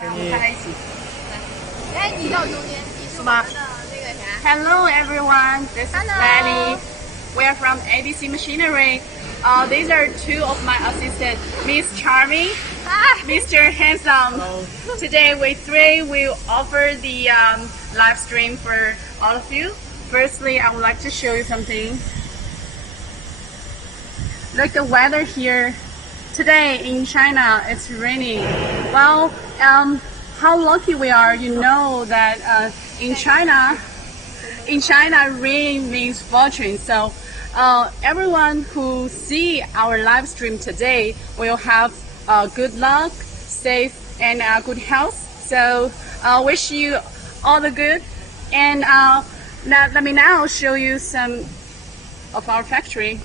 Hello everyone, this is Lenny. We are from ABC Machinery. These are two of my assistants, Miss Charming, Mr. Handsome. Today we three will offer the live stream for all of you. Firstly, I would like to show you something. Look the weather here. Today in China, it's raining. Well, how lucky we are. You know that in China, rain means fortune. So everyone who see our live stream today will have good luck, safe, and good health. So wish you all the good. And let me now show you some of our factory.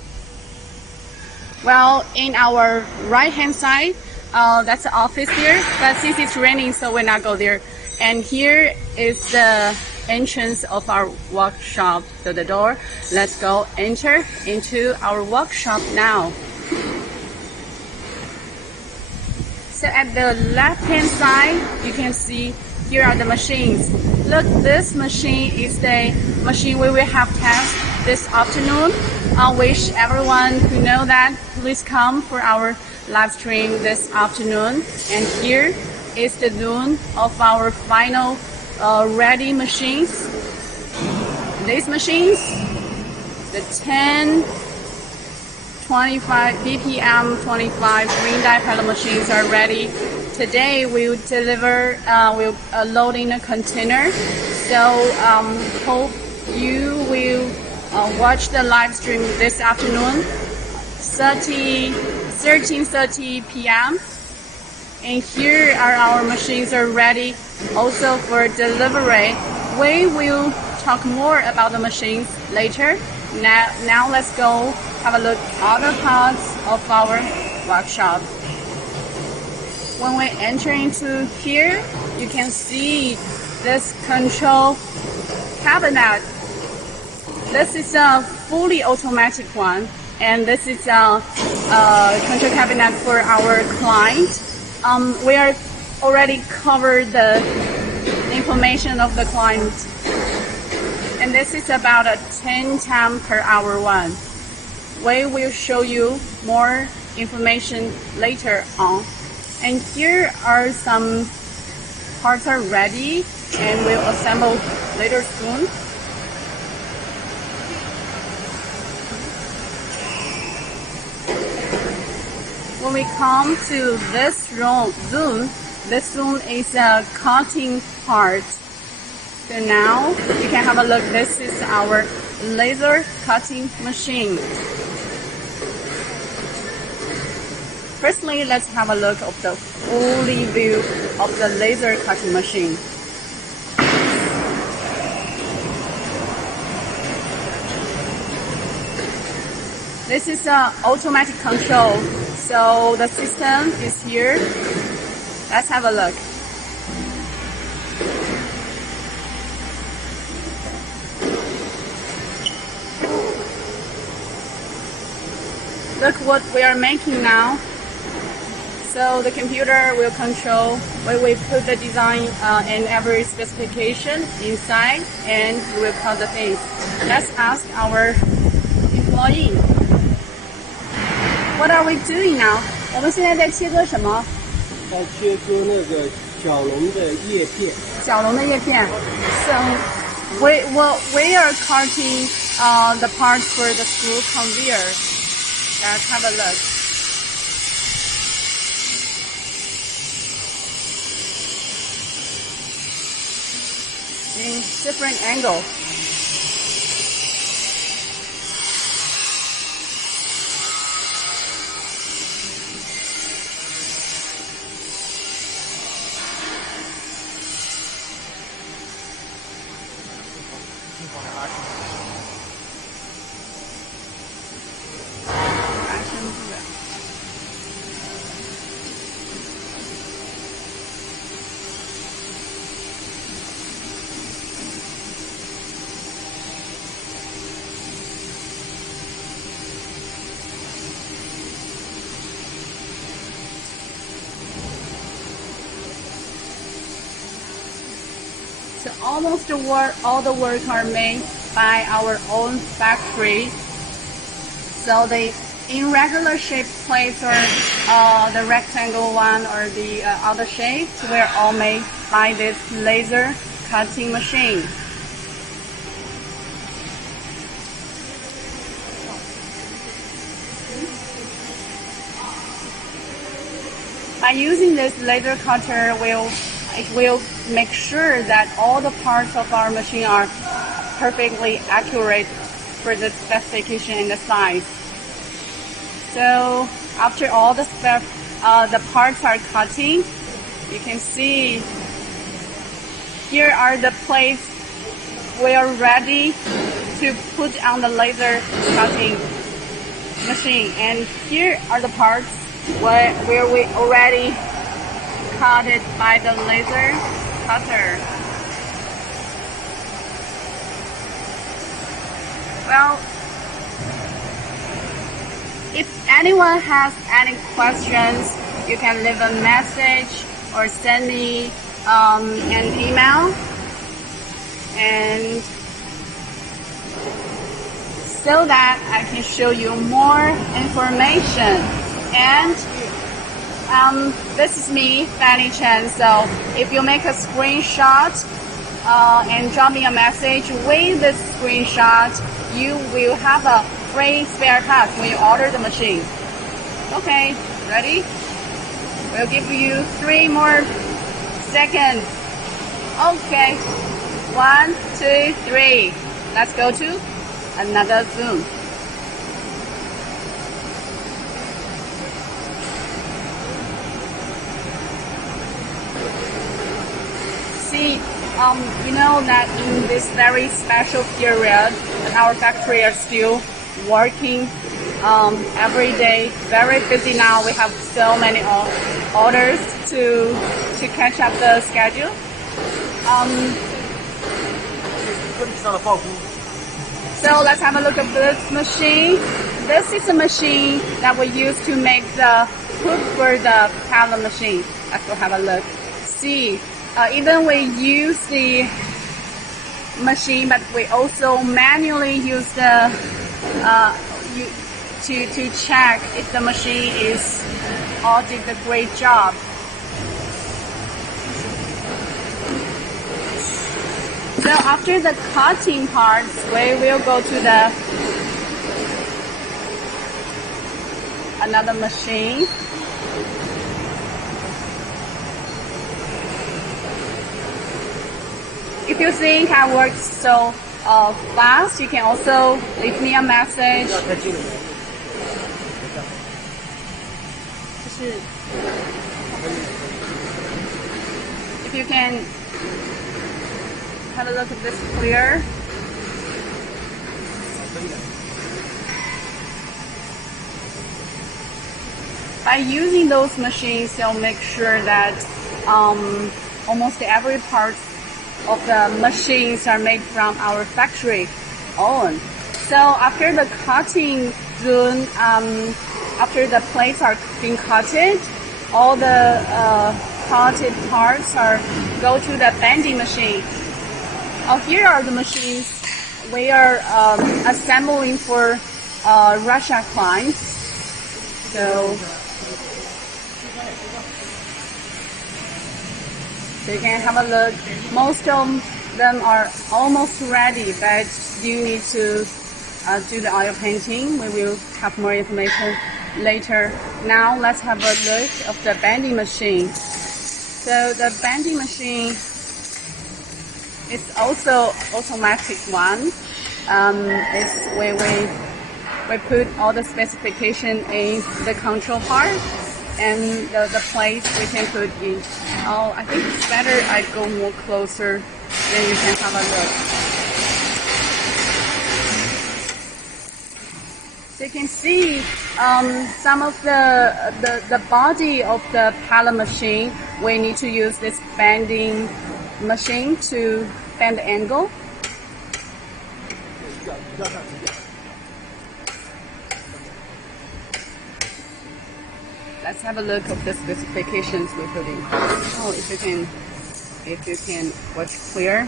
Well, in our right hand side, that's the office here, but since it's raining, so we'll not go there. And here is the entrance of our workshop to the door. Let's go enter into our workshop now. So at the left hand side, you can see here are the machines. Look, this machine is the machine we will have test this afternoon. I wish everyone who know that, please come for our live stream this afternoon. And here is the noon of our final ready machines. These machines, the 10, 25 BPM 25 green die pellet machines are ready. Today we'll deliver, we'll load in a container. So hope you will watch the live stream this afternoon, 13:30 p.m. And here are our machines are ready also for delivery. We will talk more about the machines later. Now let's go have a look at other parts of our workshop. When we enter into here, you can see this control cabinet. This is a fully automatic one, and this is a control cabinet for our client. We are already covered the information of the client, and this is about a 10 temp per hour one. We will show you more information later on. And here are some parts are ready, and we'll assemble later soon. When we come to this zone, this zone is a cutting part. So now you can have a look. This is our laser cutting machine. Firstly, let's have a look of the fully view of the laser cutting machine. This is an automatic control. So the system is here. Let's have a look. Look what we are making now. So the computer will control where we put the design and every specification inside, and we will cut the face. Let's ask our employee. What are we doing now? 我们现在在切割什么？在切割那个小龙的叶片。小龙的叶片。So we are cutting the parts for the screw conveyor. Let's have a look. In different angles. So almost all the work are made by our own factory. So the irregular shaped plates or the rectangle one or the other shapes were all made by this laser cutting machine. By using this laser cutter, it will make sure that all the parts of our machine are perfectly accurate for the specification and the size. So after all the parts are cutting, you can see here are the plates we are ready to put on the laser cutting machine, and here are the parts where we already cut it by the laser cutter. Well, if anyone has any questions, you can leave a message or send me an email, and so that I can show you more information. And this is me, Fanny Chen. So if you make a screenshot and drop me a message with this screenshot, you will have a free spare part when you order the machine. Okay, ready? We'll give you 3 more seconds. Okay, 1, 2, 3. Let's go to another Zoom. See, you know that in this very special period, our factory are still working every day, very busy now. We have so many orders to catch up the schedule. So let's have a look at this machine. This is a machine that we use to make the hook for the pellet machine. Let's go have a look. See, even we use the machine, but we also manually use the to check if the machine is all did a great job. So after the cutting parts, we will go to the another machine. If you think I worked so fast, you can also leave me a message. If you can have a look at this clear. By using those machines, they'll make sure that almost every part of the machines are made from our factory own. So after the cutting zone, after the plates are being cutted, all the cutted parts are go to the bending machine. Here are the machines we are assembling for Russia clients. So you can have a look. Most of them are almost ready, but you need to do the oil painting. We will have more information later. Now let's have a look of the bending machine. So the bending machine is also automatic one. It's where we put all the specification in the control part, and the plates we can put in. Oh, I think it's better I go more closer, then you can have a look. So you can see some of the body of the pellet machine. We need to use this bending machine to bend the angle. Let's have a look at the specifications we put in. Oh, if you can if you can watch clear.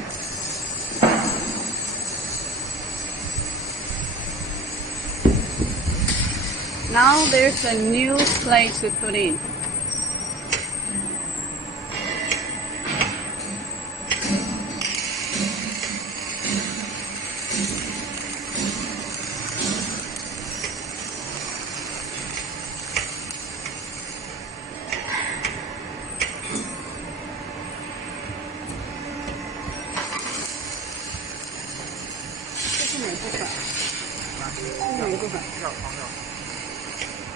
Now there's a new plate to put in.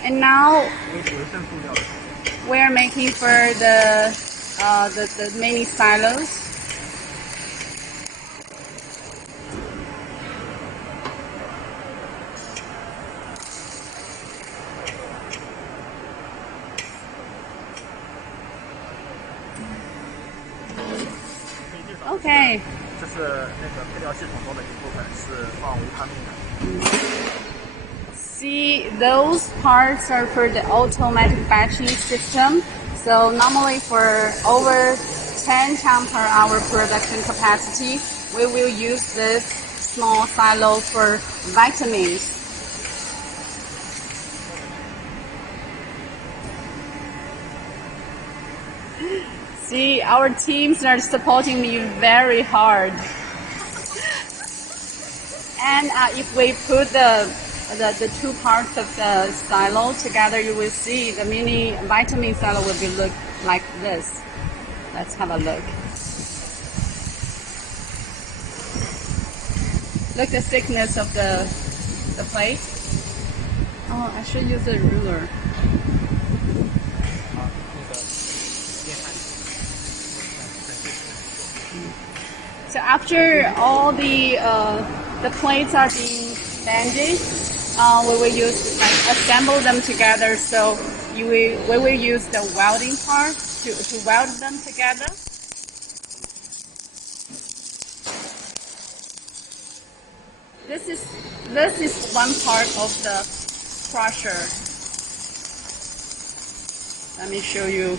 And now we are making for the mini silos. Okay. 这是那个配料系统中的一部分，是放维他命的。See, those parts are for the automatic batching system. So normally for over 10 ton per hour production capacity, we will use this small silo for vitamins. See, our teams are supporting me very hard. And if we put the two parts of the silo together, you will see the mini vitamin silo will be look like this. Let's have a look. Look the thickness of the plate. Oh, I should use a ruler. So after all the plates are being banded, we will use assemble them together. So we will use the welding part to weld them together. This is one part of the crusher. Let me show you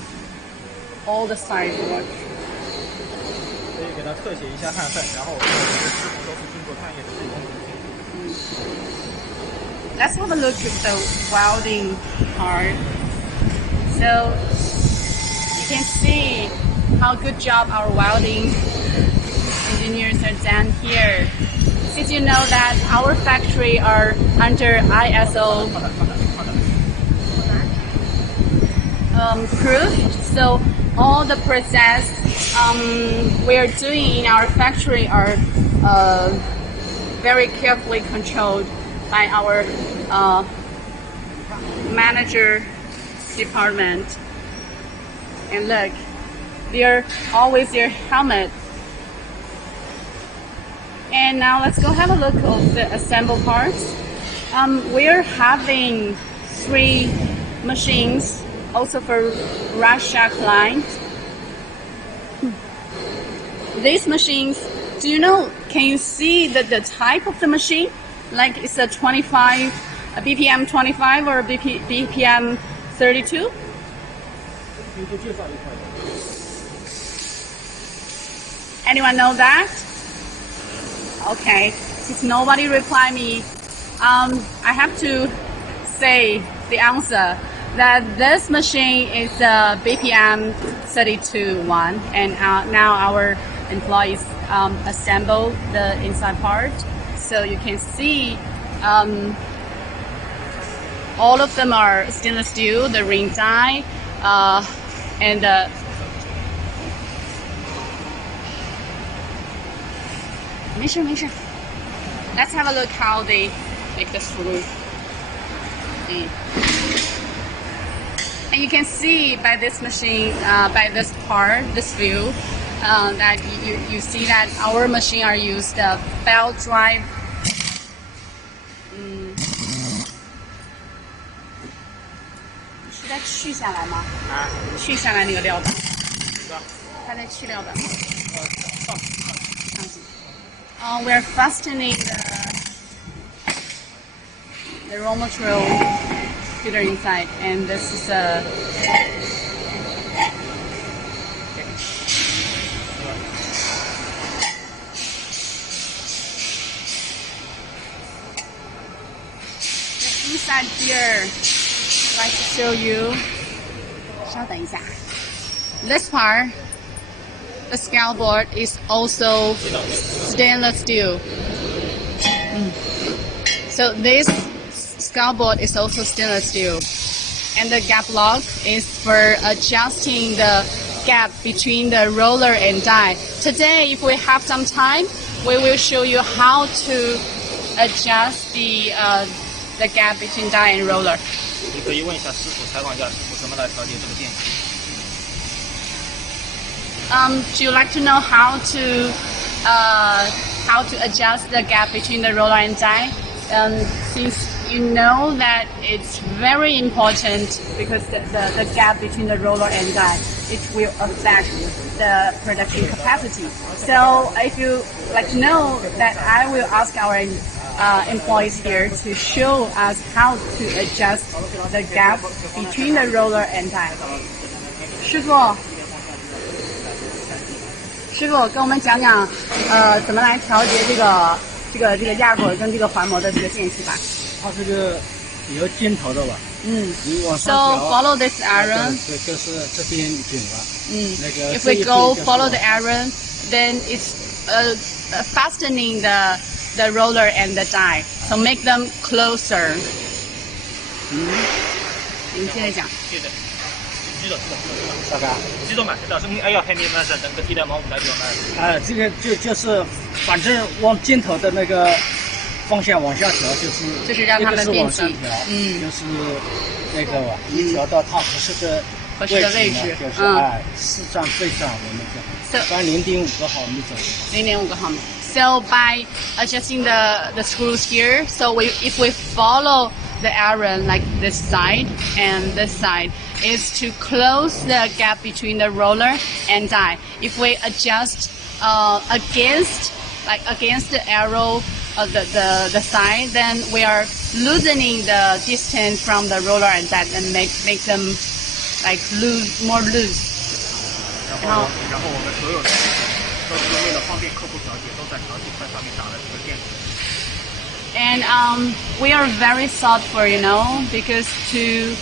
all the side work. 可以给它特写一下焊缝，然后我们的师傅都是经过专业的技工培训。Let's have a look at the welding part. So you can see how good job our welding engineers are done here. Did you know that our factory are under ISO approved? So all the process we are doing in our factory are very carefully controlled by our manager department. And look, they're always their helmet. And now let's go have a look of the assemble parts. We're having 3 machines also for rush shack lines. These machines, do you know, can you see the type of the machine? Like it's a 25, a BPM 25 or a BPM 32? Anyone know that? Okay, since nobody replied me, I have to say the answer that this machine is a BPM 32 one, and now our employees assemble the inside part. So you can see all of them are stainless steel, the ring die, and the Let's have a look how they make the screw. And you can see by this machine, by this part, this view, that you see that our machine are used belt drive. 是在去下来吗？去下来那个料的。它在去料的。We're fastening the raw material filter inside, and this is a side here, I'd like to show you. 稍等一下. This part, the scale board is also stainless steel. So this scale board is also stainless steel. And the gap lock is for adjusting the gap between the roller and die. Today, if we have some time, we will show you how to adjust the gap between die and roller. 你可以问一下师傅，采访一下师傅怎么来调节这个电极。Do you like to know how to adjust the gap between the roller and die? Since you know that it's very important because the gap between the roller and die, it will affect the production capacity. So if you like to know that, I will ask our employees here to show us how to adjust the gap between the roller and die. 师傅，跟我们讲讲，怎么来调节这个压轨跟这个环膜的这个间隙吧。它这个有尖头的吧？你往 So 上调。 follow this iron. 对，就是这边紧了。那个 If we go follow the iron, then it's fastening the roller and the die, so make them closer. 你接着讲。大概。记住嘛，老师，哎呀，还没完事，等个替代毛五来表嘛。这个就是反正往尖头的那个方向往下调，就是让它们变往上细。就是那个吧，你调到它合适的合适的位置，四站背站我们就，按0.5个毫米左右。0.5个毫米。So by adjusting the screws here, so if we follow the iron like this side and this side, is to close the gap between the roller and die. If we adjust against the arrow of the side, then we are loosening the distance from the roller and die and make them like more loose. 然后我们所有的都是为了方便客户调节，都在调节块上面打了这个电子。And we are very thoughtful, because to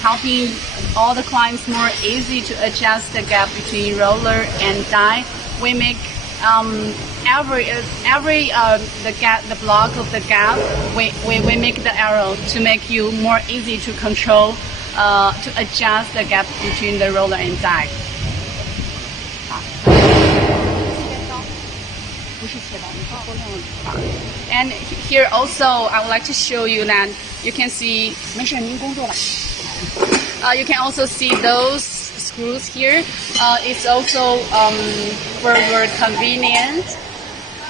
helping all the clients more easy to adjust the gap between roller and die, we make the block of the gap, we make the arrow to make you more easy to control, to adjust the gap between the roller and die. And here also, I would like to show you that you can see. You can also see those screws here. It's also very convenient.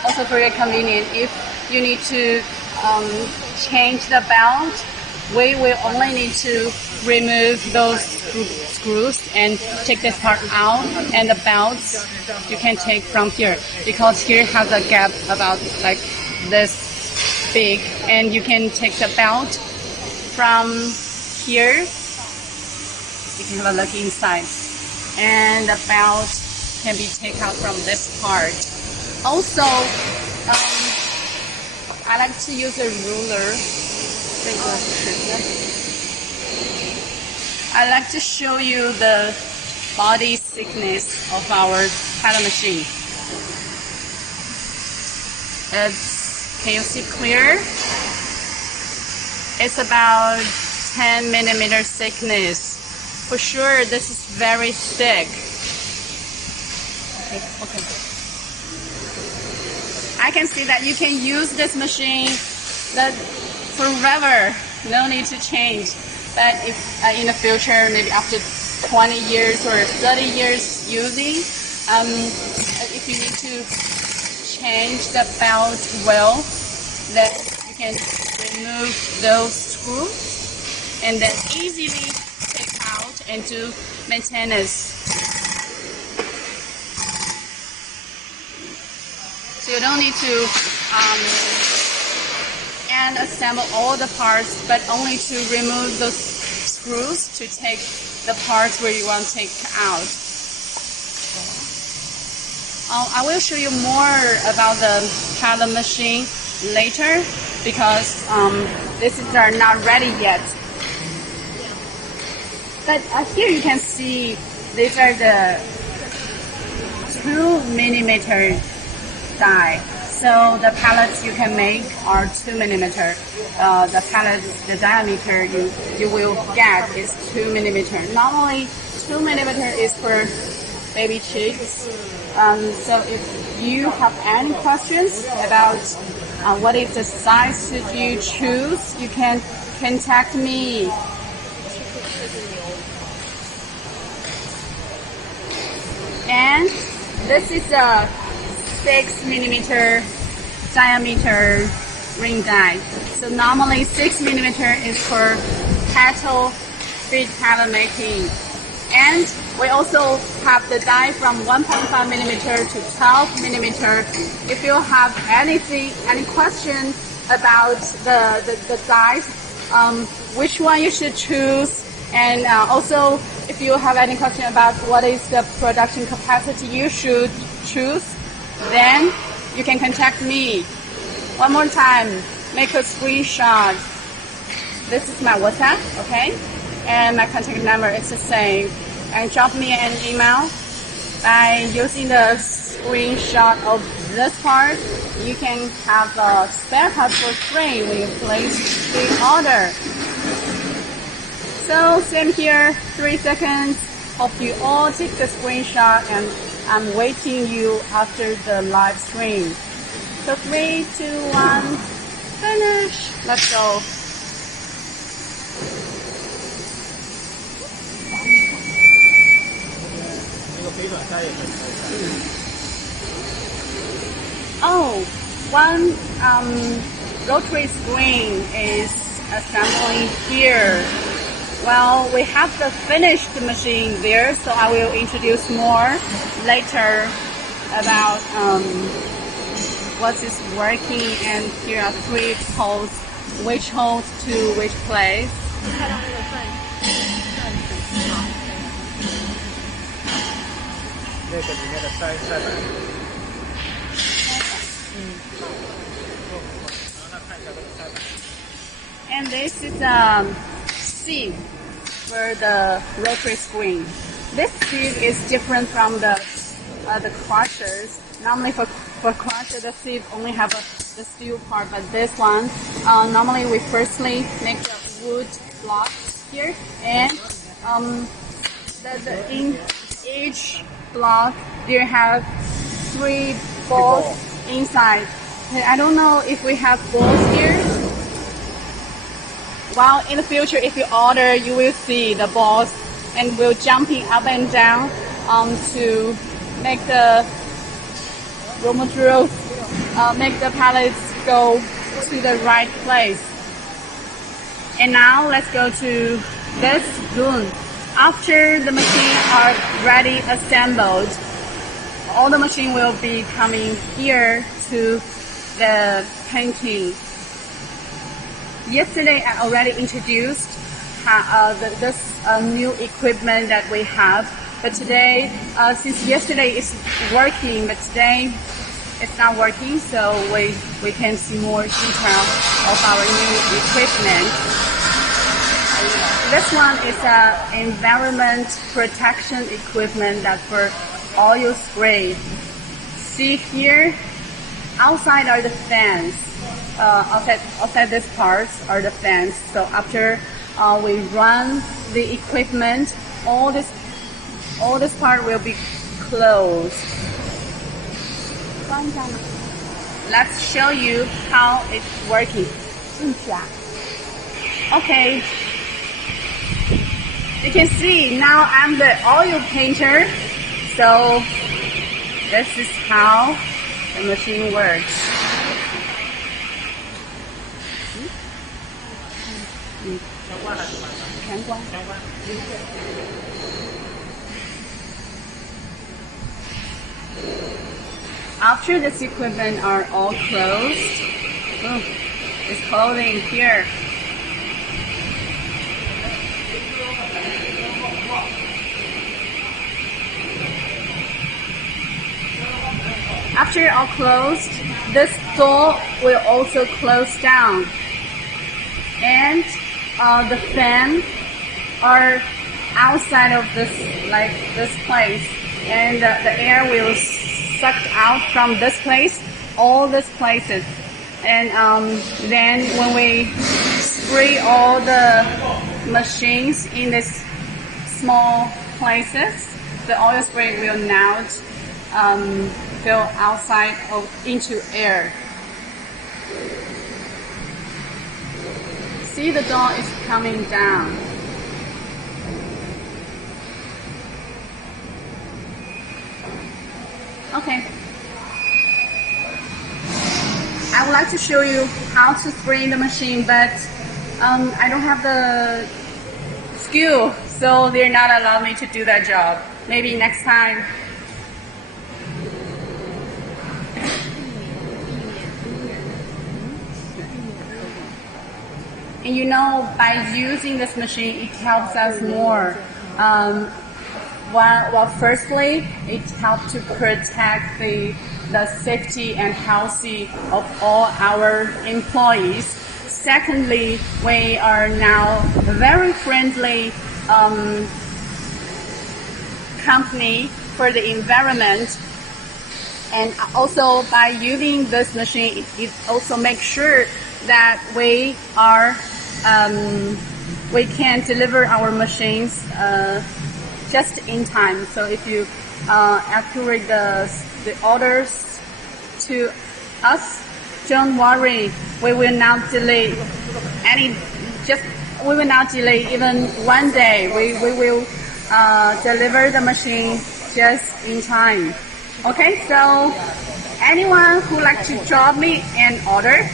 Also very convenient if you need to change the belt. We will only need to remove those screws and take this part out, and the belts you can take from here, because here has a gap about like this big, and you can take the belt from here. You can have a look inside, and the belt can be taken out from this part. Also, I like to use a ruler. I like to show you the body thickness of our pellet machine. Can you see clear? It's about 10 millimeter thickness. For sure, this is very thick. Okay. I can see that you can use this machine forever. No need to change. But if in the future, maybe after 20 years or 30 years using, if you need to change the belt well, then you can remove those screws and then easily take out and do maintenance. So you don't need to and assemble all the parts, but only to remove those screws to take the parts where you want to take out. I will show you more about the pellet machine later, because This is not ready yet. But here you can see these are the 2mm die. So the pellets you can make are 2mm. The pellets, the diameter you will get is 2mm. Normally 2mm is for baby chicks. So if you have any questions about what is the size should you choose, you can contact me. And this is a 6mm diameter ring die. So normally 6mm is for petal feed pellet making. And we also have the die from 1.5mm to 12mm. If you have any question about the dies, which one you should choose, and also if you have any question about what is the production capacity you should choose, then you can contact me. One more time, make a screenshot. This is my WhatsApp, okay? And my contact number is the same. And drop me an email. By using the screenshot of this part, you can have a spare part for free when you place the order. So same here, 3 seconds. Hope you all take the screenshot, and I'm waiting you after the live stream. So 3, 2, 1, finish. Let's go. Oh, one rotary screen is assembling here. Well, we have the finished machine there, so I will introduce more later about what is working, and here are 3 holes, which holes to which place. And this is sieve for the rotary screen. This sieve is different from the crushers. Normally for crusher, the sieve only have the steel part, but this one, normally we firstly make the wood block here, and in each block there have 3 balls inside. I don't know if we have balls here. Well, in the future, if you order, you will see the balls, and will jumping up and down to make the raw materials, make the pellets go to the right place. And now let's go to this room. After the machine are ready assembled, all the machine will be coming here to the painting. Yesterday I already introduced this new equipment that we have, but today, since yesterday is working, but today it's not working, so we can see more detail of our new equipment. This one is an environment protection equipment that for oil spray. See here, outside are the fans. Outside this part are the fans. So after we run the equipment, all this part will be closed. Let's show you how it's working. Okay. You can see now I'm the oil painter, so this is how the machine works. After this equipment are all closed, it's closing here. After all closed, this door will also close down. and the fan are outside of this place, and the air will suck out from this place, all these places, and then when we spray all the machines in these small places, the oil spray will not go outside into air. See, the dough is coming down. Okay. I would like to show you how to spray the machine, but I don't have the skill, so they're not allowing me to do that job. Maybe next time. And you know, by using this machine, it helps us more. Well, firstly, it helps to protect the safety and healthy of all our employees. Secondly, we are now a very friendly company for the environment. And also by using this machine, it also makes sure that we can deliver our machines just in time. So if you accurate the orders to us, don't worry, we will not delay we will not delay even one day. We will deliver the machine just in time. Okay, so anyone who like to drop me an order,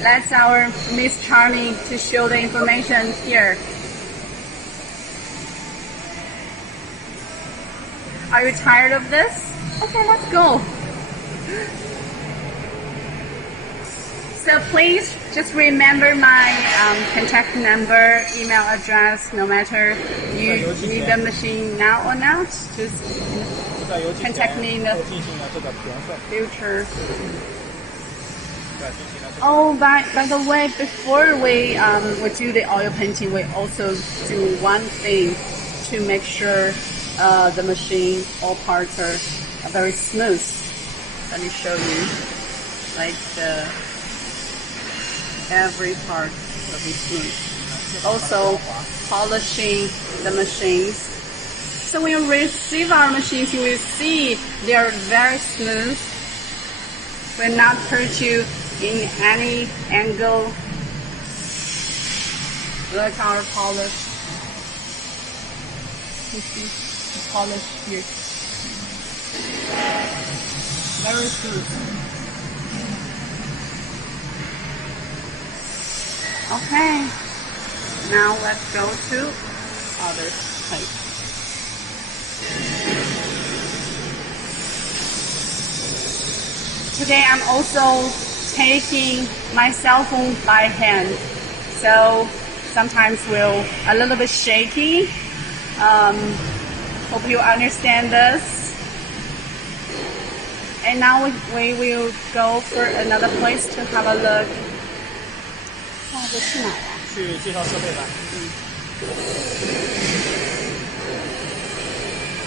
that's our Miss Charming to show the information here. Are you tired of this? Okay, let's go. So please just remember my contact number, email address, no matter you need the machine now or not, just contact me in the future. Oh, by the way, before we do the oil painting, we also do one thing to make sure the machine, all parts are very smooth. Let me show you, like every part will be smooth. Also polishing the machines. So when you receive our machines, you will see they are very smooth. Will not hurt you in any angle. Look our polish. You see the polish here. Very smooth. Okay. Now let's go to other plate. Today I'm also taking my cell phone by hand, so sometimes we'll a little bit shaky. Hope you understand this. And now we will go for another place to have a look. 这去哪儿啊？去介绍设备吧。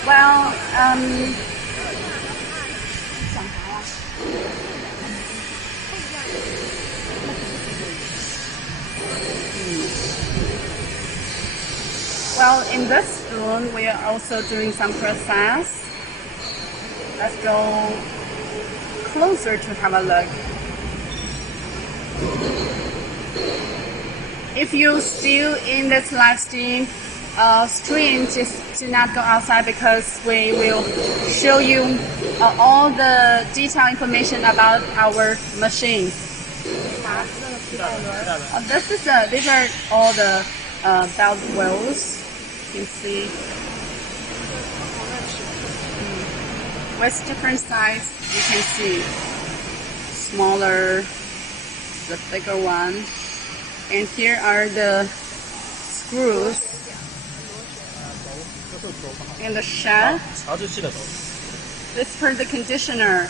Well, 讲啥了？ Well, in this room, we are also doing some process. Let's go closer to have a look. If you're still in this live stream, just do not go outside because we will show you all the detailed information about our machine. These are all the belt wheels. You can see with different size. You can see smaller, the bigger one. And here are the screws in the shaft. This for the conditioner.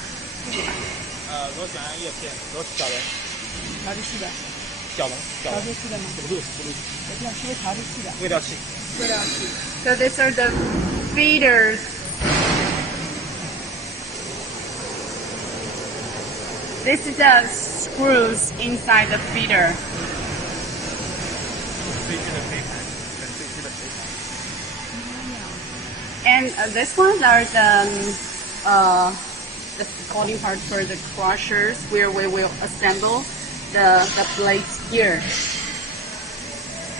搅浓，搅浓，调制器的吗？不录，有点是调制器的。味料器。味料器。So these are the feeders. This is the screws inside the feeder. 最近的飞盘，很最近的飞盘。And this ones are the supporting parts for the crushers, where we will assemble the blades here.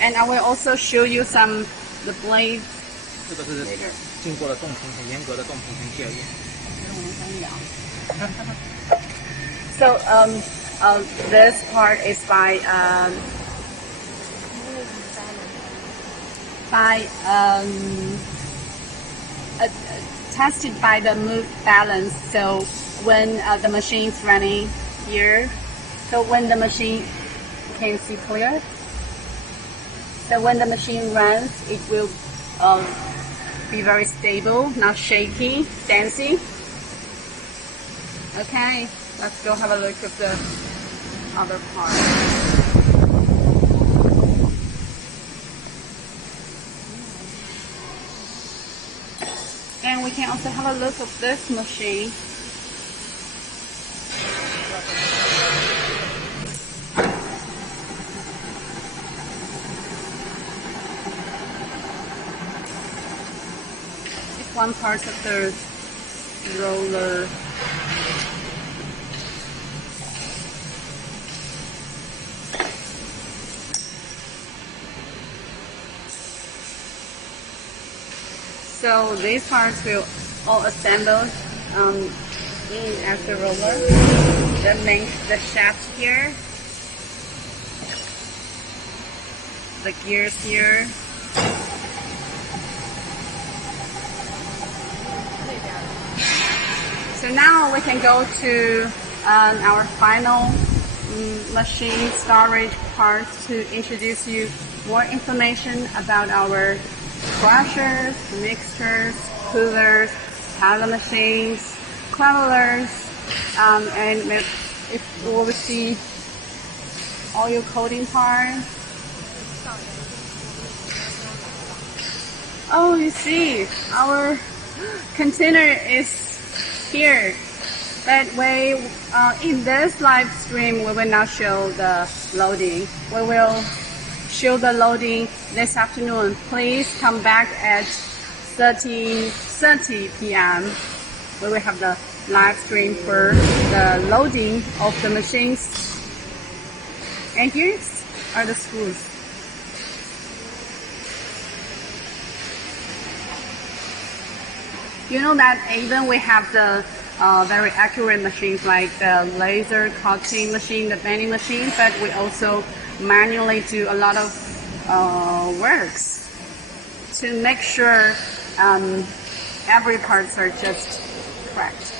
And I will also show you the blades. 这个是经过了重评，很严格的重评跟检验。So this part is tested by the move balance. So when the machine is running here, so when the machine, can you see clear? So when the machine runs, it will be very stable, not shaky, dancing. Okay, let's go have a look at the other part. And we can also have a look at this machine. It's one part of the roller. So these parts will all assemble in as the roller. That makes the shaft here, the gears here. So now we can go to our final machine storage part to introduce you more information about our crushers, mixers, coolers, pellet machines, crumblers, and if we will see oil coating part. Oh, you see, our container is here. But in this live stream, we will not show the loading. We will show the loading this afternoon. Please come back at 13:30 p.m. We will have the live stream for the loading of the machines. And here are the screws. You know that even we have the very accurate machines like the laser cutting machine, the bending machine, but we also manually do a lot of works to make sure every parts are just correct.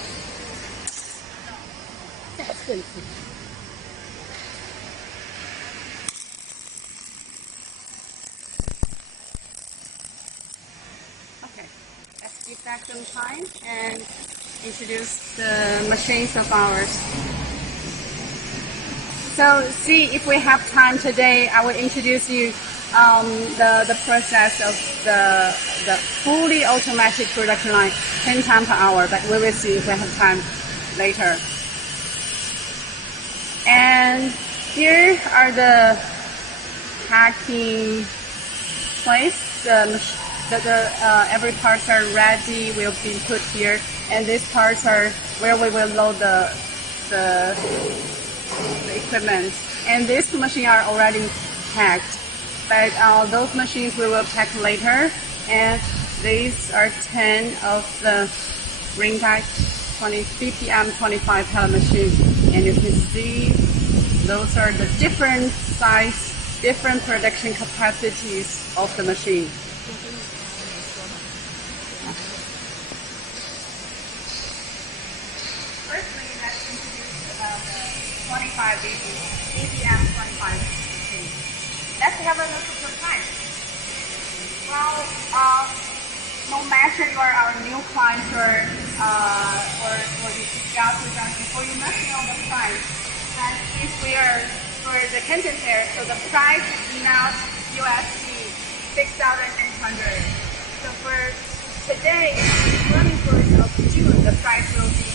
Okay, let's give back some time and introduce the machines of ours. So see, if we have time today, I will introduce you the process of the fully automatic production line 10 times per hour, but we will see if we have time later. And here are the packing place. Every parts are ready, will be put here, and these parts are where we will load the equipment. And these machines are already packed, but those machines we will pack later. And these are 10 of the ring type 50M 25 pellet machines. And you can see those are the different size, different production capacities of the machine. Firstly, let's introduce 25 BPM 25 machine. Let's have a look at the price. Well, no matter you are our new client or you discuss with us before, you must know the price. And if we are for the the content here. So the price is now USD 6,800. So for today, 21st of June, the price will be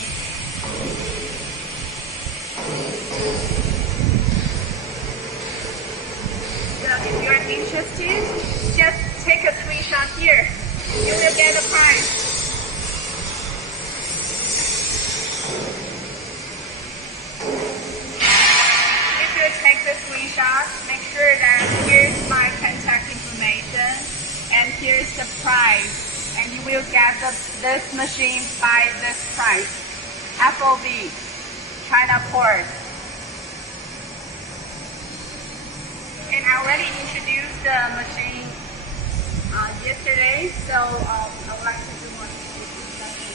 so if you're interested, just take a screenshot here. You will get the price. If you take the screenshot, make sure that here's my contact information and here's the price, and you will get this machine by this price. FOB, China port. And I already introduced the machine yesterday, so I would like to do more discussion.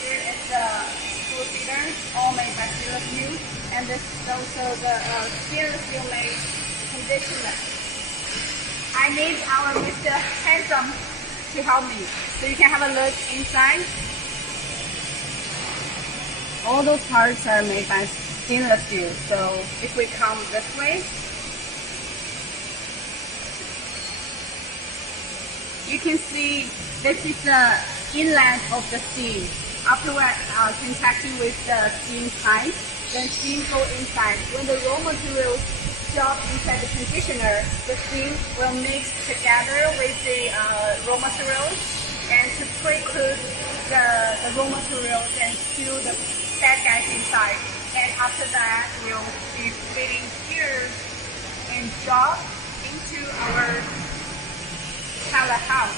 Here is the tool feeder, all made by stainless steel, and this is also the stainless steel made conditioner. I need our Mr. Handsome to help me, so you can have a look inside. All those parts are made by stainless steel, so if we come this way, you can see this is the inlet of the steam. After we're contacting with the steam pipe, then steam go inside. When the raw materials drop inside the conditioner, the steam will mix together with the raw materials and to pre-cook the raw materials and seal the bad gas inside. And after that, we'll be feeding here and drop into our pellet house.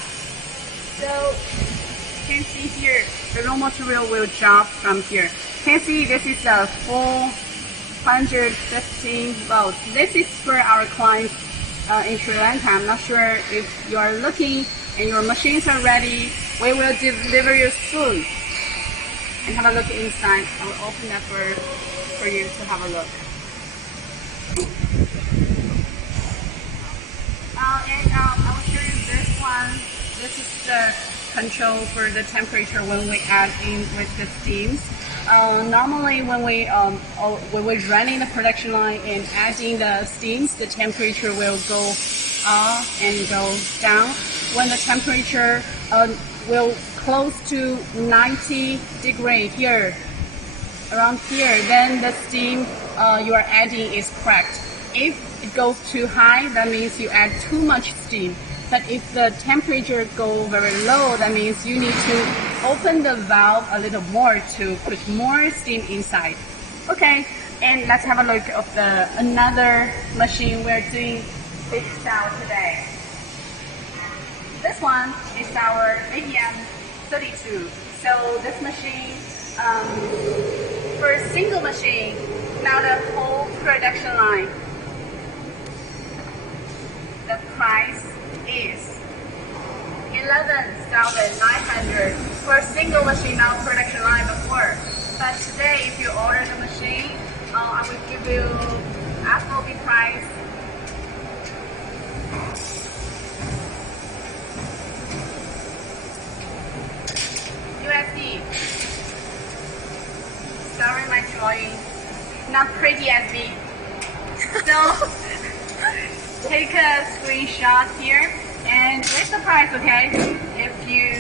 So you can see here the raw material will drop from here. You can see this is a 415 volts. This is for our clients in Sri Lanka. I'm not sure if you are looking and your machines are ready. We will deliver you soon. And have a look inside. I will open that for you to have a look. And I will show you this one. This is the control for the temperature when we add in with the steams. Normally when we're running the production line and adding the steams, the temperature will go up and go down. When the temperature will close to 90 degrees here, around here, then the steam you are adding is correct. If it goes too high, that means you add too much steam. But if the temperature goes very low, that means you need to open the valve a little more to put more steam inside. Okay, and let's have a look of another machine we're doing big style today. This one is our APM 32. So this machine, for a single machine, not a whole production line, the price is 11,900 for a single machine, not production line before. But today, if you order the machine, I will give you FOB price USD. Sorry, my drawing not pretty as me. So take a screenshot here and with the price, okay? If you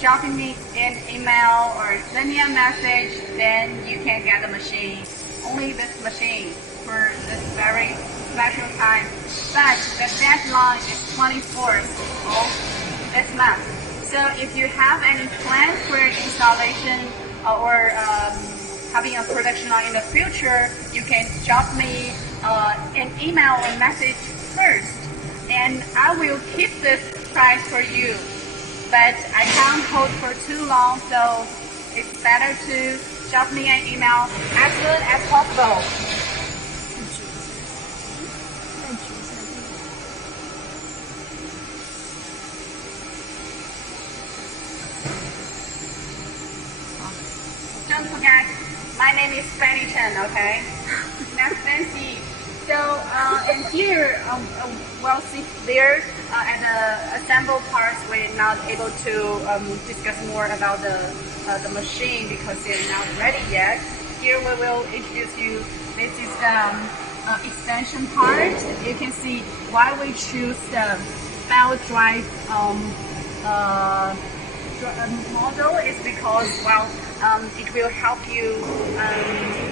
drop me an email or send me a message, then you can get the machine. Only this machine for this very special time. But the deadline is 24th of this month. So if you have any plans for installation or having a production line in the future, you can drop me an email or message first, and I will keep this price for you. But I can't hold for too long, so it's better to drop me an email as soon as possible. Don't forget, my name is Fanny Chen, okay? That's Fancy. So, and here, well, see there, at the assembled parts, we're not able to discuss more about the machine because they're not ready yet. Here we will introduce you. This is the expansion part, you can see why we choose the belt drive model is because, well, it will help you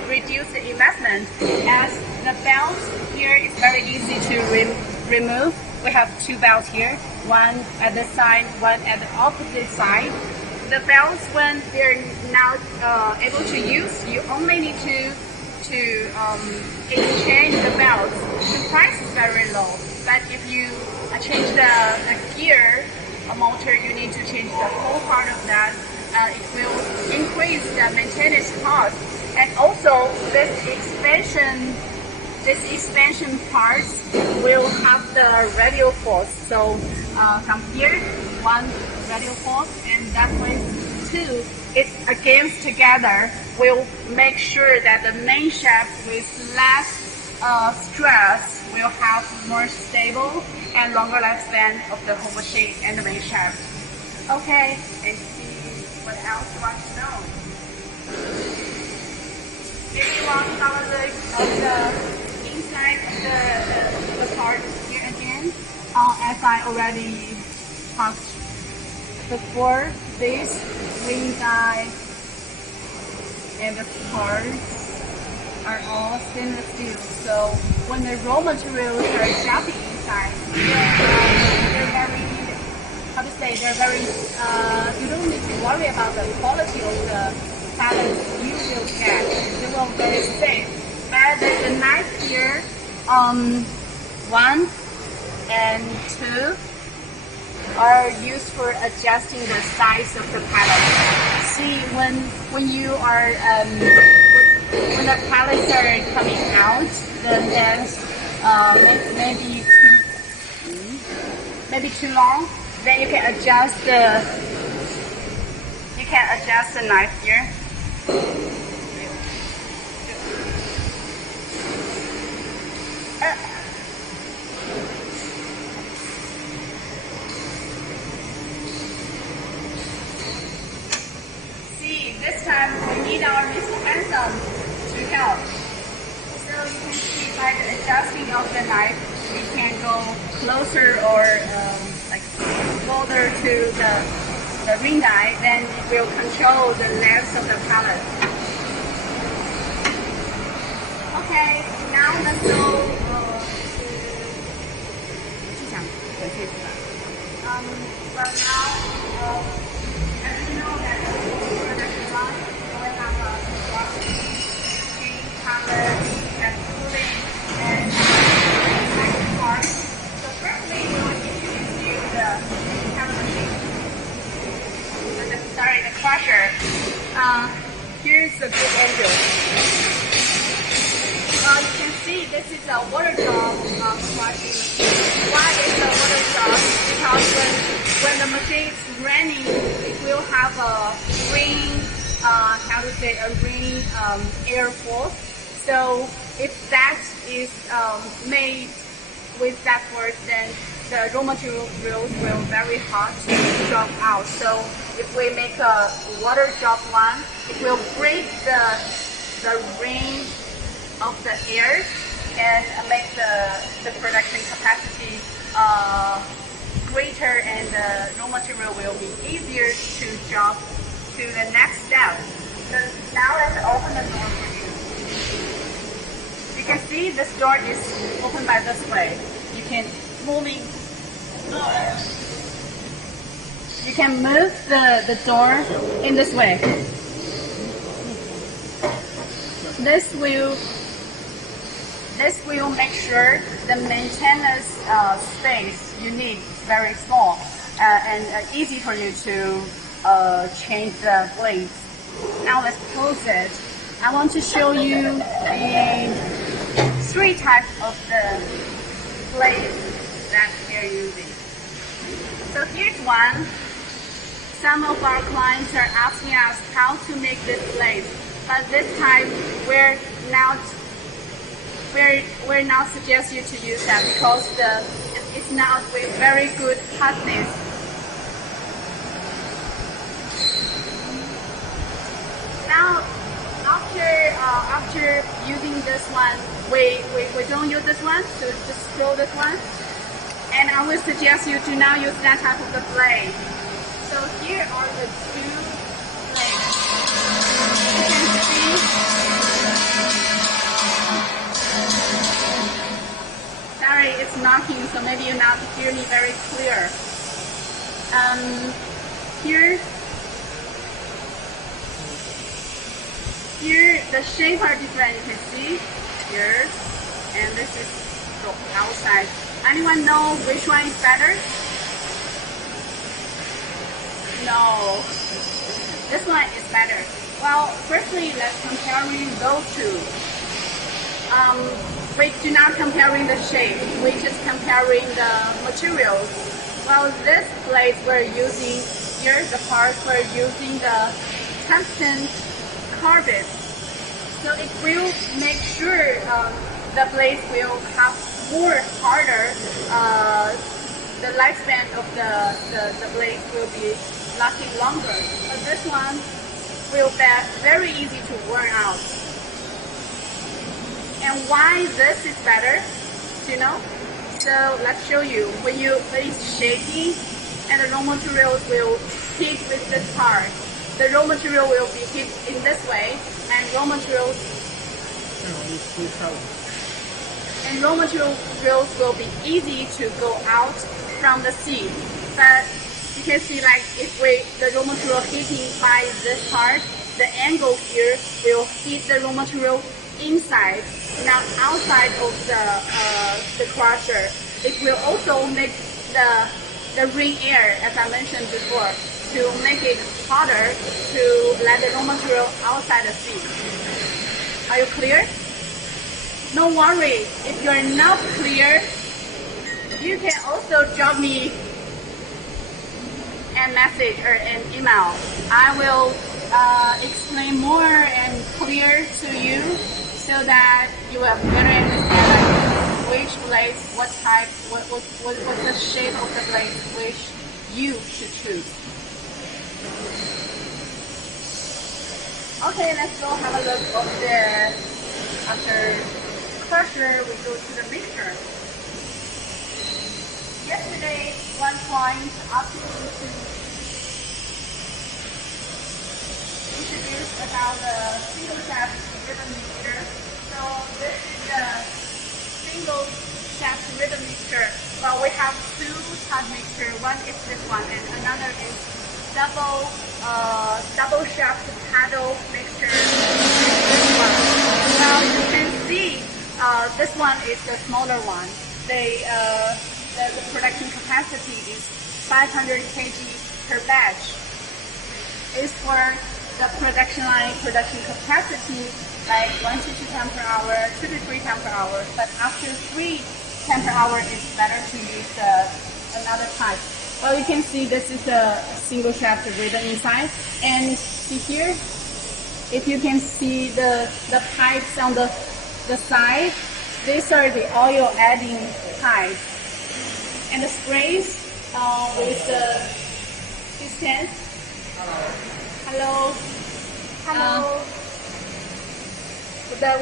reduce the investment, as the belt here is very easy to remove. We have two belts here, one at the side, one at the opposite side. The belts, when they're not able to use, you only need to exchange the belts. The price is very low, but if you change the gear motor, you need to change the whole part of that. It will increase the maintenance cost, and also this expansion part will have the radial force. So from here, one radial force, and that way two. It's against together will make sure that the main shaft with less stress will have more stable and longer lifespan of the whole machine and the main shaft. Okay, and see what else you want to know. If you want some of the inside of the part here again, as I already talked before, this ring guide and the parts are all stainless steel. So when the raw materials are shopping inside, they're very, how to say, they're very, you don't need to worry about the quality of the pellets you will get. They will be very safe. But the knife here, 1 and 2 are used for adjusting the size of the pellet. See, when you are when the pellets are coming out, the length maybe too long, then you can adjust the knife here. This time we need our Mr. Handsome to help. So you can see by the adjusting of the knife, we can go closer or like closer to the ring guide, then it will control the length of the pellet. Okay, now let's go well now, as you know that for the design, we have a washing, color, and cooling, and second part. So firstly, we will introduce you the pellet machine. Sorry, the crusher. Here's the big engine. You can see this is a water drop crushing machine. Why is a water drop? Because when the machine is running, it will have a ring, air force. So if that is made with that force, then the raw materials will very hot drop out. So if we make a water drop one, it will break the ring of the air and make the production capacity greater, and the raw material will be easier to drop to the next step. So now let's open the door for you. You can see this door is opened by this way. You can move the door in this way. This will make sure the maintenance space you need is very small and easy for you to change the blades. Now let's close it. I want to show you the 3 types of the blades that we are using. So here's one. Some of our clients are asking us how to make this blade, but this time we're not suggest you to use that because it's not with very good hardness. Now, after after using this one, we don't use this one, so just throw this one. And I would suggest you do not use that type of the blade. So here are the two blades. You can see. Sorry, it's knocking, so maybe you not hear me very clear. Here the shape are different. You can see here, and this is the outside. Anyone know which one is better? No, this one is better. Well, firstly, let's comparing those two. We do not comparing the shape. We just comparing the materials. Well, this blade we're using here, the parts we're using the tungsten carbide. So it will make sure the blade will have more harder. The lifespan of the blade will be lasting longer. But this one will be very easy to wear out. And why this is better, do you know? So let's show you. When it's shaking and the raw materials will hit with this part, the raw material will be hit in this way, and raw materials will be easy to go out from the seed. But you can see, like, if the raw material hitting by this part, the angle here will hit the raw material inside, not outside of the crusher. It will also make the ring air, as I mentioned before, to make it harder to let the raw material outside the seed. Are you clear? No worry, if you're not clear, you can also drop me a message or an email. I will explain more and clear to you so that you will better understand which blade, what type, what's the shape of the blade which you should choose. Okay, let's go have a look of after crusher, we go to the mixer. Yesterday, one point asking me to introduce about the single shaft ribbon mixer. So this is the single shaft ribbon mixer. Well, we have two type mixer. One is this one, and another is double shaft paddle mixer. This one. Now you can see this one is the smaller one. The production capacity is 500 kg per batch. It's for the production line production capacity like 1 to 2 times per hour, 2 to 3 times per hour. But after 3 times per hour, it's better to use another type. Well, you can see this is a single shaft ribbon inside, and see here, if you can see the pipes on the side, these are the oil adding pipes, and the sprays with the distance. Hello.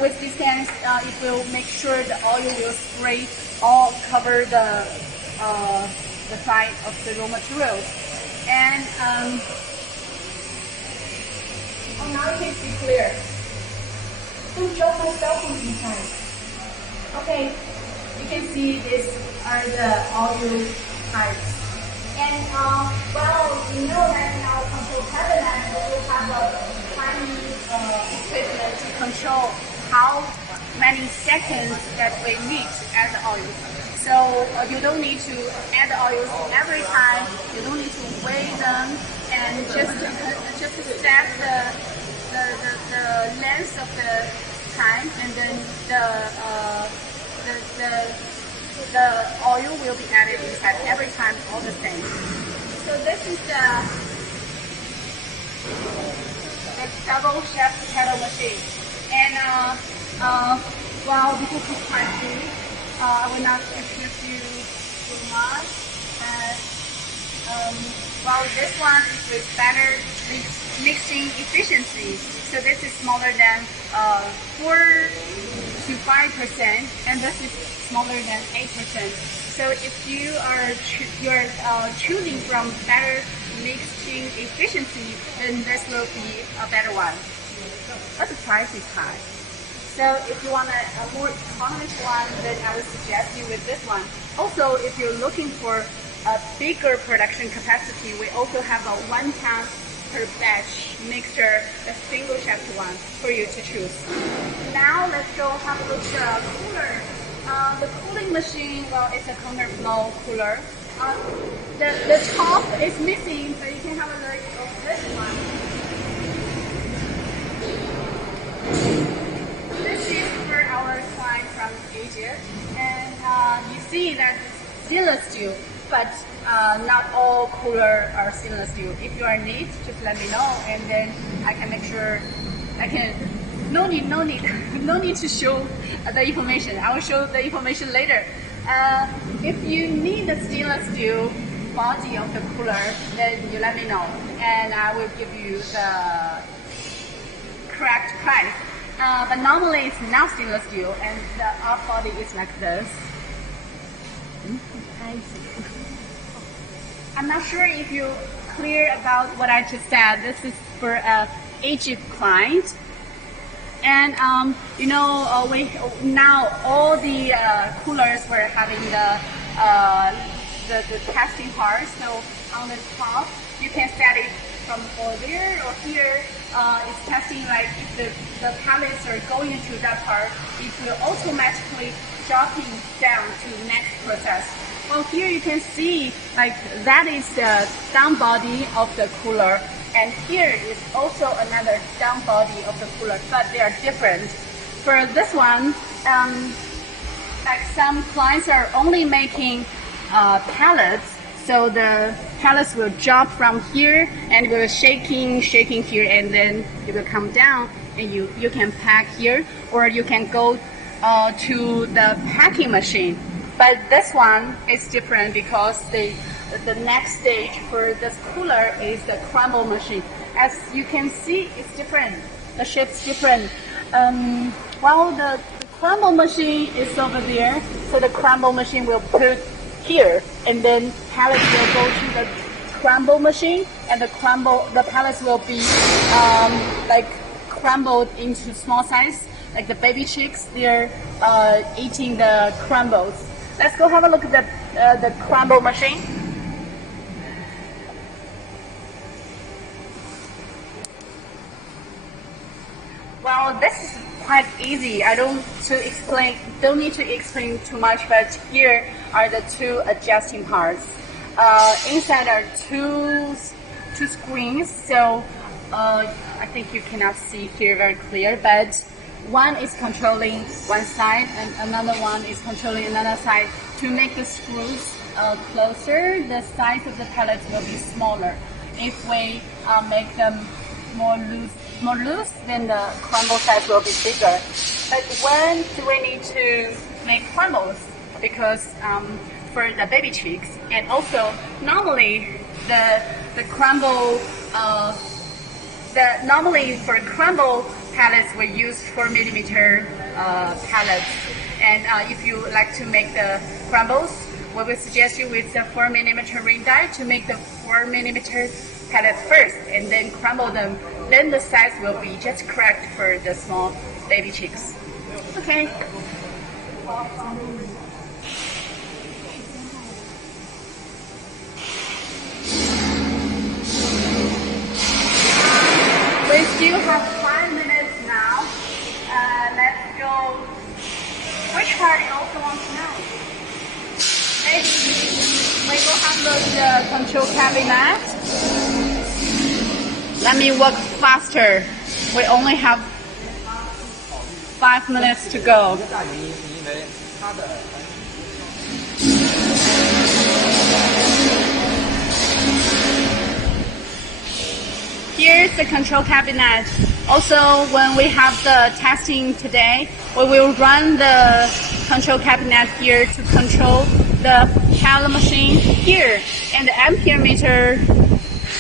With distance, it will make sure the oil will spray all cover the side of the raw materials. And now you can see clear. Don't drop my cell phone inside. Okay, you can see these are the oil pipes. And well, you know that in our control cabinet we will have a tiny equipment to control how many seconds that we need to add the oil. So you don't need to add the oils every time. You don't need to weigh them, and just set the length of the time, and then the oil will be added inside every time, all the same. So this is the double shaft paddle machine, and well, because it's quite big, I will not introduce you too much. Well, this one is with better mixing efficiency. So this is smaller than 4 to 5%, and this is smaller than 8%. So if you are choosing from better mixing efficiency, then this will be a better one. But the price is high. So if you want a more economic one, then I would suggest you with this one. Also, if you're looking for a bigger production capacity, we also have a 1 ton per batch mixture, a single shaft one for you to choose. Now let's go have a look at the cooler. The cooling machine, well, it's a counterflow cooler. The top is missing, so you can have a look at this one. This is for our client from Asia, and you see that stainless steel, but not all cooler are stainless steel. If you are in need, just let me know, and then I can make sure I can. No need to show the information. I will show the information later. If you need the stainless steel body of the cooler, then you let me know, and I will give you the correct price. But normally it's not stainless steel, and the off body is like this. I'm not sure if you're clear about what I just said. This is for a Egypt client. And you know, we now all the coolers were having the testing part. So on the top, you can set it from over there or here. It's testing like if the pellets are going into that part, it will automatically dropping down to the next process. Well, here you can see like that is the down body of the cooler. And here is also another down body of the cooler, but they are different. For this one, like some clients are only making pellets, so the pellets will drop from here and will shaking here, and then it will come down, and you can pack here, or you can go to the packing machine. But this one is different because the next stage for this cooler is the crumble machine. As you can see, it's different. The shape's different. Well, the crumble machine is over there, so the crumble machine will put here, and then pellets will go to the crumble machine, and the pellets will be like crumbled into small size, like the baby chicks. They're eating the crumbles. Let's go have a look at the crumble machine. Well, this is quite easy. I don't need to explain too much, but here are the two adjusting parts. Inside are two screens, so I think you cannot see here very clear, but one is controlling one side and another one is controlling another side. To make the screws closer, the size of the pellets will be smaller. If we make them more loose, then the crumble size will be bigger. But when do we need to make crumbles? Because for the baby chicks, and also normally the crumble normally for crumble pellets we use 4mm pellets, and if you like to make the crumbles, we will suggest you with the 4mm ring die to make the 4mm pellets first, and then crumble them. Then the size will be just correct for the small baby chicks. Okay. We still have 5 minutes now. Let's go. Which part you also want to know? Maybe we will have the control cabinet. Let me work faster. We only have 5 minutes to go. Here's the control cabinet. Also, when we have the testing today, we will run the control cabinet here to control the pellet machine here, and the ampere meter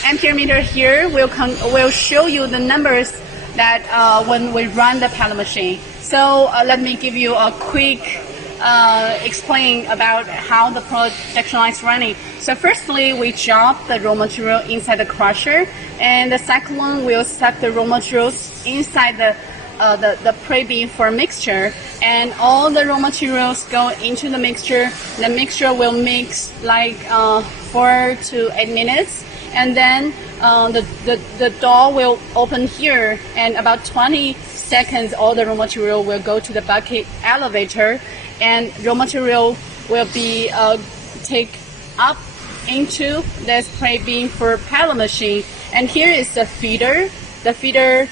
ampere meter here will show you the numbers that when we run the pellet machine. So let me give you a quick explain about how the production line is running. So firstly, we drop the raw material inside the crusher, and the second one will set the raw materials inside the pre-bean for mixture, and all the raw materials go into the mixture. The mixture will mix like 4 to 8 minutes, and then the door will open here, and about 20 seconds all the raw material will go to the bucket elevator, and raw material will be take up into this pre-bean for pellet machine. And here is the feeder. The feeder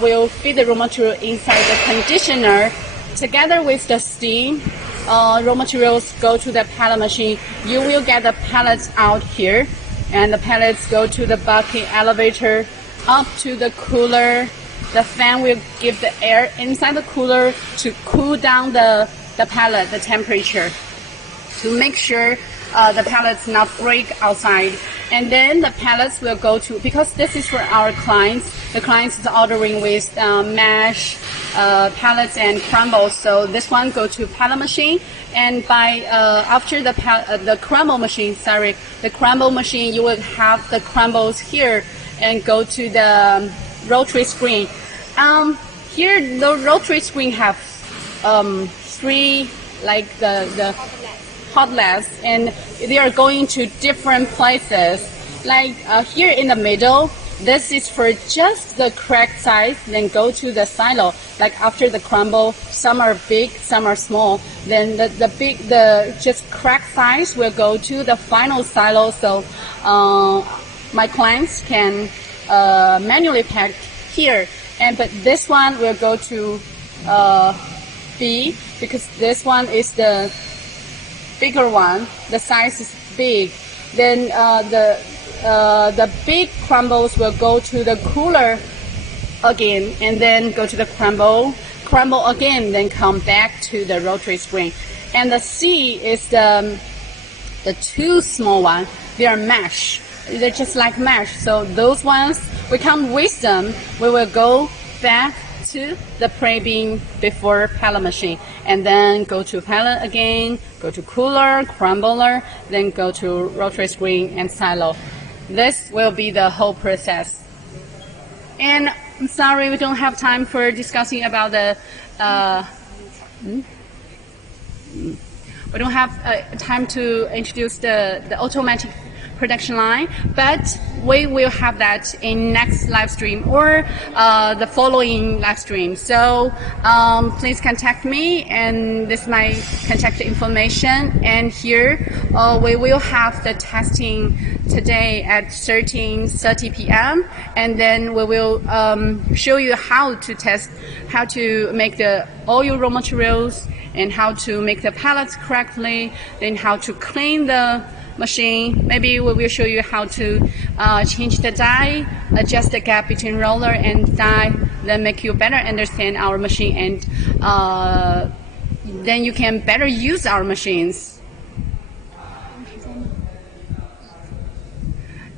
will feed the raw material inside the conditioner. Together with the steam, raw materials go to the pellet machine. You will get the pellets out here, and the pellets go to the bucket elevator up to the cooler. The fan will give the air inside the cooler to cool down the pellet, the temperature, to make sure the pellets not break outside. And then the pellets will go to, because this is for our clients, the clients is ordering with mash, pellets and crumbles. So this one go to pellet machine, and by after the crumble machine, the crumble machine, you will have the crumbles here and go to the rotary screen. Here the rotary screen have 3 like the hotlets, and they are going to different places. Like here in the middle, this is for just the crack size, then go to the silo. Like after the crumble, some are big, some are small. Then the just crack size will go to the final silo. So my clients can manually pack here. But this one will go to B, because this one is the bigger one. The size is big. Then the big crumbles will go to the cooler again, and then go to the crumble again, then come back to the rotary screen. And the C is the 2 small ones. They are mash. They're just like mash. So those ones, we can't waste them. We will go back to the pre-bean before pellet machine, and then go to pellet again, go to cooler, crumbler, then go to rotary screen and silo. This will be the whole process. And I'm sorry we don't have time for discussing about the we don't have time to introduce the automatic production line, but we will have that in next live stream or the following live stream. So please contact me, and this is my contact information. And here we will have the testing today at 13:30 p.m. and then we will show you how to test, how to make all your raw materials, and how to make the pellets correctly, then how to clean the machine. Maybe we will show you how to change the die, adjust the gap between roller and die, then make you better understand our machine, and then you can better use our machines.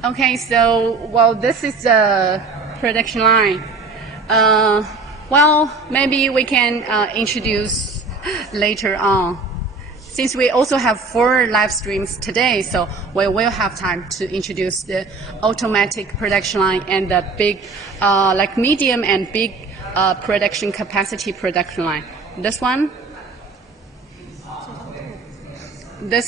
Okay, so well, this is the production line. Well, maybe we can introduce later on. Since we also have 4 live streams today, so we will have time to introduce the automatic production line and the big, like medium and big production capacity production line. This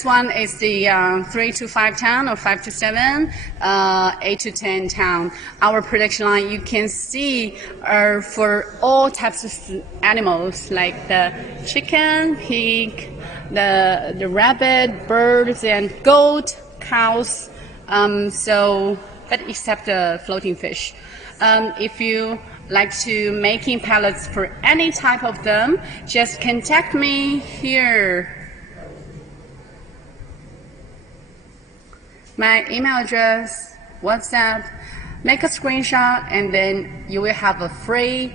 one is the 3 to 5 ton or 5 to 7, 8 to 10 ton. Our production line, you can see, are for all types of animals, like the chicken, pig, the rabbit, birds, and goat, cows. But except the floating fish. If you like to making pellets for any type of them, just contact me here. My email address, WhatsApp, make a screenshot, and then you will have a free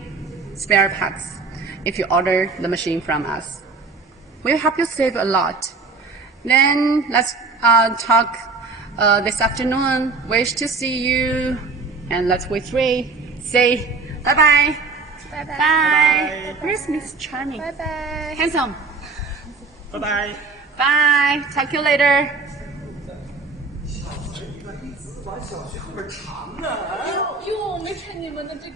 spare parts if you order the machine from us. We'll help you save a lot. Then let's talk this afternoon. Wish to see you. And let's we three say bye bye. Bye bye. Bye. Where's Miss Charming? Bye bye. Handsome. 拜拜。 Bye. Talk to you later. 哟，没看你们的这个。